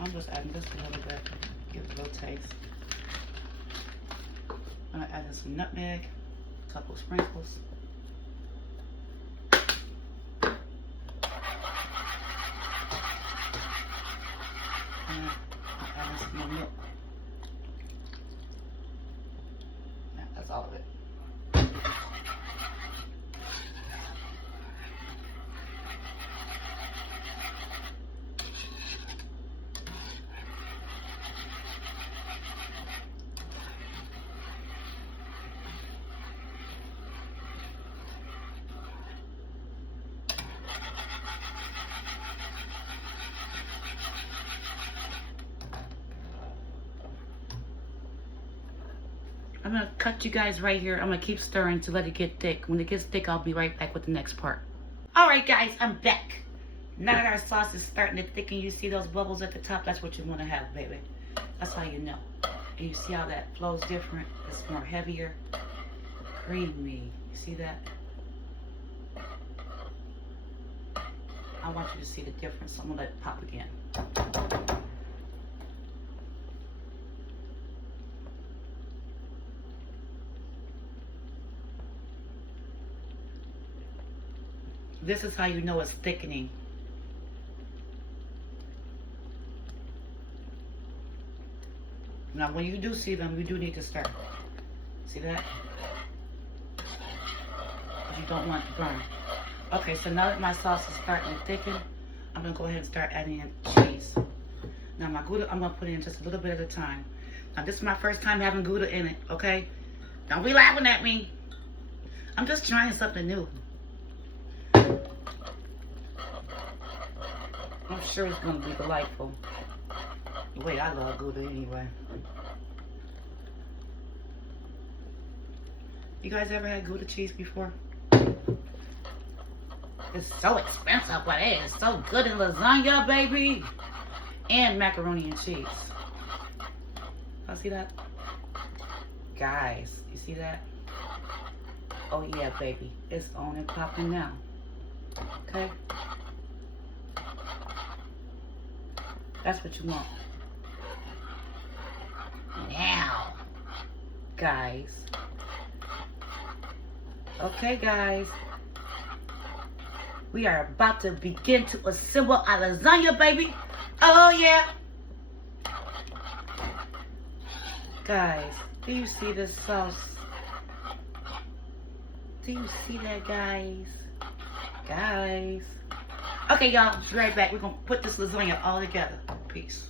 I'm just adding just a little bit, give it a little taste. I'm gonna add in some nutmeg, a couple of sprinkles. And I'll add in some more milk. Yeah, that's all of it. I'm gonna cut you guys right here. I'm gonna keep stirring to let it get thick. When it gets thick, I'll be right back with the next part. All right, guys, I'm back. Now that our sauce is starting to thicken, you see those bubbles at the top? That's what you want to have, baby. That's how you know. And you see how that flows different? It's more heavier, creamy. You see that? I want you to see the difference. So I'm gonna let it pop again. This is how you know it's thickening. Now, when you do see them, you do need to stir. See that? You don't want to burn. Okay, so now that my sauce is starting to thicken, I'm going to go ahead and start adding in cheese. Now, my Gouda, I'm going to put in just a little bit at a time. Now, this is my first time having Gouda in it, okay? Don't be laughing at me. I'm just trying something new. I'm sure it's going to be delightful. Wait, I love Gouda anyway. You guys ever had Gouda cheese before? It's so expensive, but it is so good in lasagna, baby. And macaroni and cheese. Y'all see that? Guys, you see that? Oh yeah, baby. It's on and popping now. Okay? That's what you want. Now, guys. Okay, guys. We are about to begin to assemble our lasagna, baby. Oh, yeah. Guys, do you see this sauce? Do you see that, guys? Guys. Okay, y'all. Be right back. We're going to put this lasagna all together. Peace.